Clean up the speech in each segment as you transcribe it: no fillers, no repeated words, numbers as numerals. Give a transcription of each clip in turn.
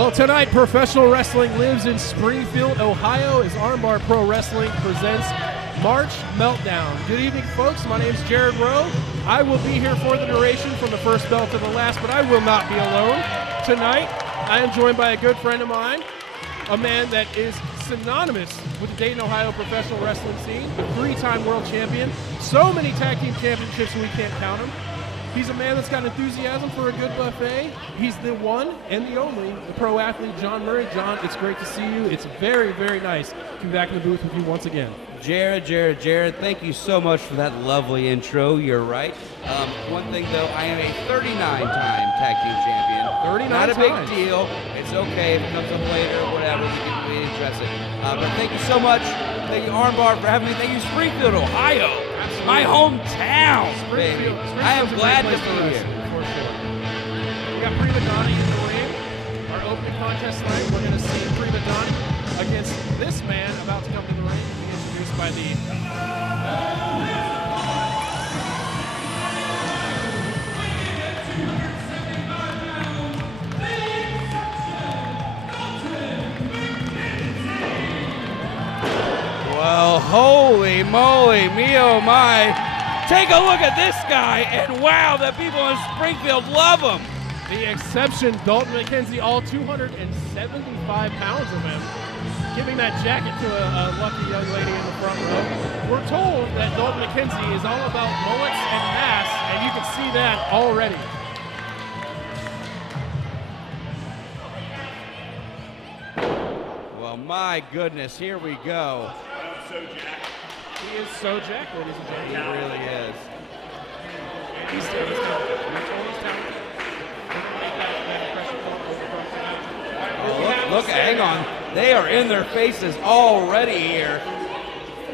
Well, tonight, professional wrestling lives in Springfield, Ohio, as ArmBar Pro Wrestling presents March Meltdown. Good evening, folks. My name is Jared Rowe. I will be here for the duration from the first bell to the last, but I will not be alone. Tonight, I am joined by a good friend of mine, a man that is synonymous with the Dayton, Ohio professional wrestling scene, a three-time world champion, so many tag team championships we can't count him. He's a man that's got enthusiasm for a good buffet. He's the one and the only, the pro athlete, John Murray. John, it's great to see you. It's very, very nice to be back in the booth with you once again. Jared, thank you so much for that lovely intro. You're right. One thing, though, I am a 39-time tag team champion. 39 Not a times. big deal. It's okay if it comes up later or whatever. We can address it. But thank you so much. Thank you, ArmBar, for having me. Thank you, Springfield, Ohio. Absolutely. My hometown, baby. Springfield's I am a great glad to place be wrest, here. for sure. We got Prima Donny in the ring. Our opening contest tonight, we're going to see Prima Donny against this man about to come to the ring. Be introduced by the Well, holy moly, me oh my. Take a look at this guy, and wow, the people in Springfield love him. The exception, Dalton McKenzie, all 275 pounds of him, giving that jacket to a lucky young lady in the front row. We're told that Dalton McKenzie is all about mullets and masks, and you can see that already. Well, my goodness, here we go. He is so jacked, ladies and He gentlemen. really is. And he's talented. He's talented. Make that impression. Look, hang on. They are in their faces already here.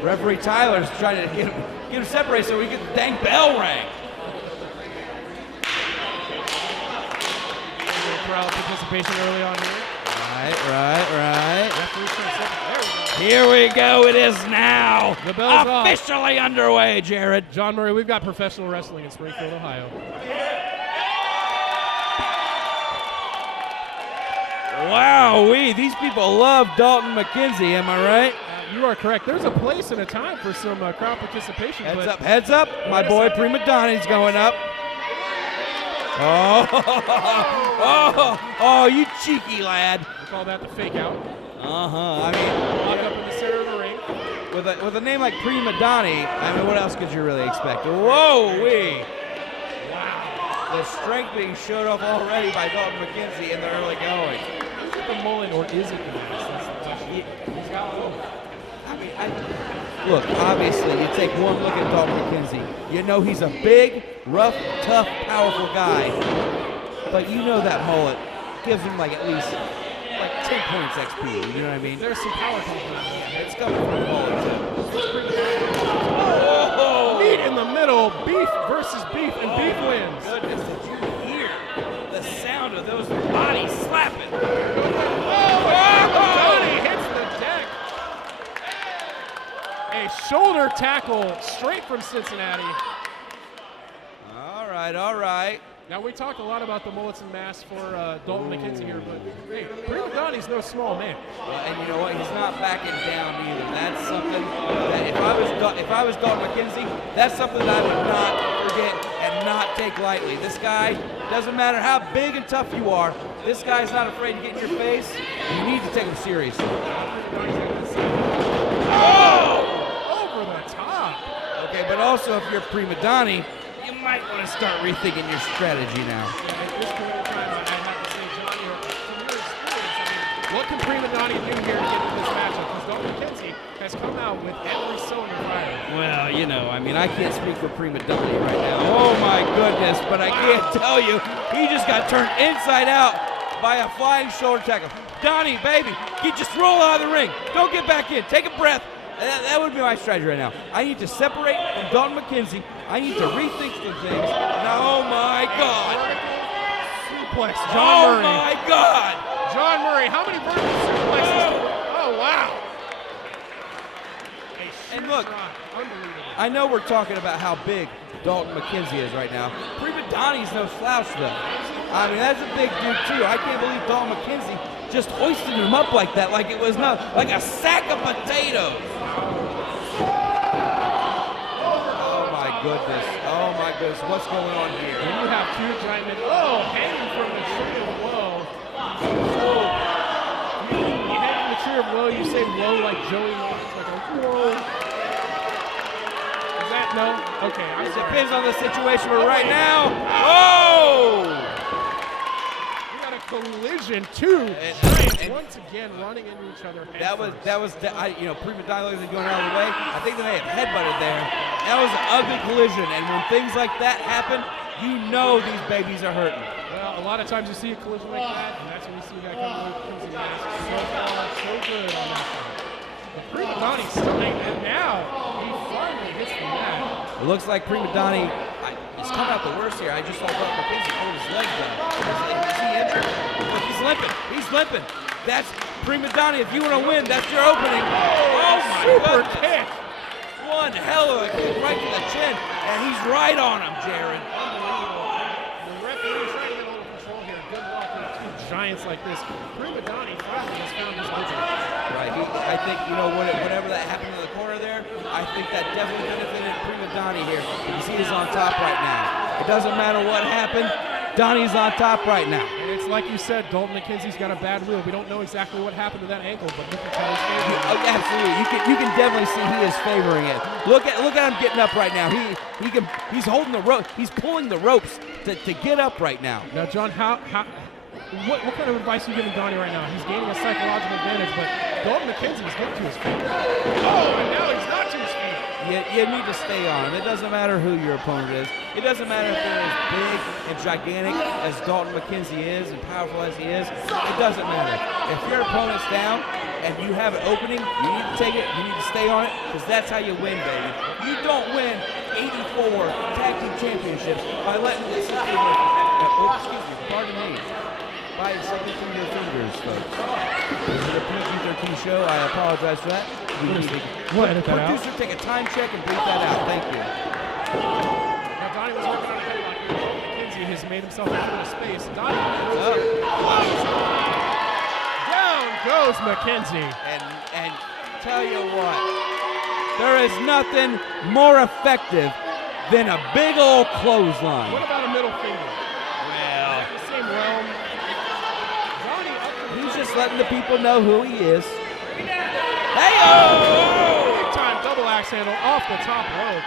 Referee Tyler's trying to get him separated so we get the dang bell rang. Crowd participation early on here. Right. Referee's trying to separate. There we go. Here we go. It is now The bell's off. officially underway, Jared. John Murray, we've got professional wrestling in Springfield, Ohio. Wowee, these people love Dalton McKenzie, am I right? You are correct. There's a place and a time for some crowd participation. Heads up. My boy Prima Donny's going up. Oh, you cheeky lad. We call that the fake out. I mean, Walk up in the center of the ring. with a name like Prima Donny, I mean, what else could you really expect? Whoa-wee. Wow. The strength being showed off already by Dalton McKenzie in the early going. Is it the mullet or is it the mask? That's the question. He's got one. Look, obviously, you take one look at Dalton McKenzie. You know he's a big, rough, tough, powerful guy. But you know that mullet gives him like at least like 10 points XP. You know what I mean? There's some power coming. It's coming from the mullet too. Oh! Meat in the middle. Beef versus beef, and beef wins. Goodness, did you hear the sound of those bodies slapping? Donny hits the deck. A shoulder tackle straight from Cincinnati. All right. Now, we talked a lot about the mullets and masks for Dalton McKenzie here, but hey, Prima Donny's no small man. And you know what? He's not backing down either. That's something that if I was Dalton McKenzie, that's something that I would not forget and not take lightly. This guy, doesn't matter how big and tough you are, this guy's not afraid to get in your face. You need to take him serious. Oh! Over the top. Okay, but also if you're Prima Donny, you might want to start rethinking your strategy now. At this point in time, I have to say, John, from your experience, I mean, what can Prima Donny do here to get into this matchup? Because Dalton McKenzie has come out with every cylinder firing. Well, you know, I mean, I can't speak for Prima Donny right now. Oh my goodness, but I can't tell you, he just got turned inside out by a flying shoulder tackle. Donny, baby, you just roll out of the ring. Don't get back in. Take a breath. That would be my strategy right now. I need to separate from Dalton McKenzie. I need to rethink some things. Oh my God. Suplex, John Murray. Oh my God. John Murray, how many vertical suplexes? Oh, wow. And look, Unbelievable. I know we're talking about how big Dalton McKenzie is right now. Prima Donny's no slouch though. I mean, that's a big dude too. I can't believe Dalton McKenzie just hoisted him up like that, like it was not like a sack of potatoes. Oh my goodness. Oh my goodness. What's going on here? When you have two giant men, hanging from the tree of woe. So, you hang from the tree of woe, you say woe like Joey Lawrence, like a whoa. Is that no? Okay, I'm It sorry. depends on the situation, but right now, oh! We got a collision. Two giants once again running into each other. Prima Donny going out of the way. I think they may have headbutted there. That was an ugly collision, and when things like that happen, you know these babies are hurting. Well, a lot of times you see a collision like that, and that's when you see a guy come to the mask. So far, so good on that one. But Prima Donny's stunning, and now he finally gets the mat. It looks like Prima Donny is coming out the worst here. I just saw Dalton McKenzie pull his leg down. Is he injured? Look, he's limping. He's limping. That's Prima Donny. If you want to win, that's your opening. Oh, my Super goodness. kick. One hell of a kick right to the chin, and he's right on him, Jared. The referee's trying to get a little control here. Good luck with two giants like this. Prima Donny finally has found his opening. Right. I think, whatever that happened in the corner there, I think that definitely benefited Prima Donny here because he is on top right now. It doesn't matter what happened, Donny's on top right now. And it's like you said, Dalton McKenzie's got a bad wheel. We don't know exactly what happened to that ankle, but look at how he's favoring it. Oh, absolutely. You can definitely see he is favoring it. Look at him getting up right now. He's holding the rope. He's pulling the ropes to get up right now. Now, John, what kind of advice are you giving Donny right now? He's gaining a psychological advantage, but Dalton McKenzie's getting to his feet. Oh, and now he's not to his feet. You need to stay on him. It doesn't matter who your opponent is. It doesn't matter if they're as big and gigantic as Dalton McKenzie is and powerful as he is. It doesn't matter. If your opponent's down and you have an opening, you need to take it. You need to stay on it because that's how you win, baby. You don't win 84 tag team championships by letting this by sucking through your fingers, folks. This is a PG-13 show. I apologize for that. We'll edit that out. Producer, take a time check and bleep that out. Thank you. Now, Donny was working on a headlock here. McKenzie has made himself into a space. Donny goes here. Down goes McKenzie. And tell you what, there is nothing more effective than a big old clothesline. What about a middle finger? Well, The same realm. Donny up to he's just letting the people know who he is. Hey-oh! big time double axe handle off the top rope.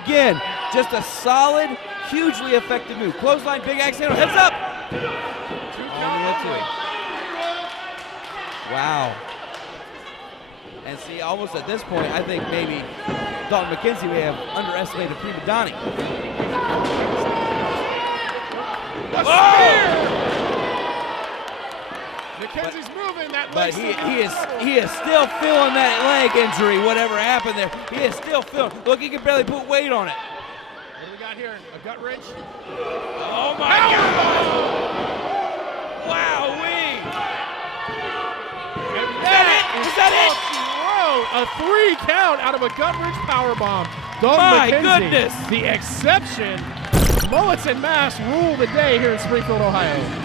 Again, just a solid, hugely effective move. Clothesline, big axe handle, heads up! Wow. And see, almost at this point, I think maybe Dalton McKenzie may have underestimated Prima Donny. McKenzie's moving that But leg. he is still feeling that leg injury, whatever happened there. He is still feeling. Look, he can barely put weight on it. What do we got here? A gut wrench? Oh my God! Wow-wee! Is that it? Whoa! A 3 count out of a gut wrench powerbomb. Dalton My McKenzie, goodness. the exception. Mullets and masks rule the day here in Springfield, Ohio.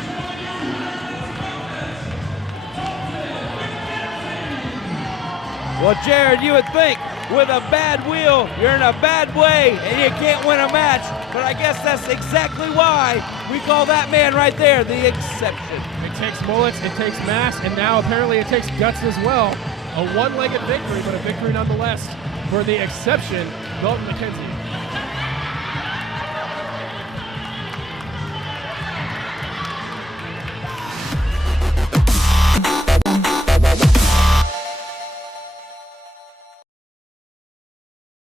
Well, Jared, you would think with a bad wheel, you're in a bad way and you can't win a match. But I guess that's exactly why we call that man right there the exception. It takes mullets, it takes masks, and now apparently it takes guts as well. A one-legged victory, but a victory nonetheless for the exception, Dalton McKenzie.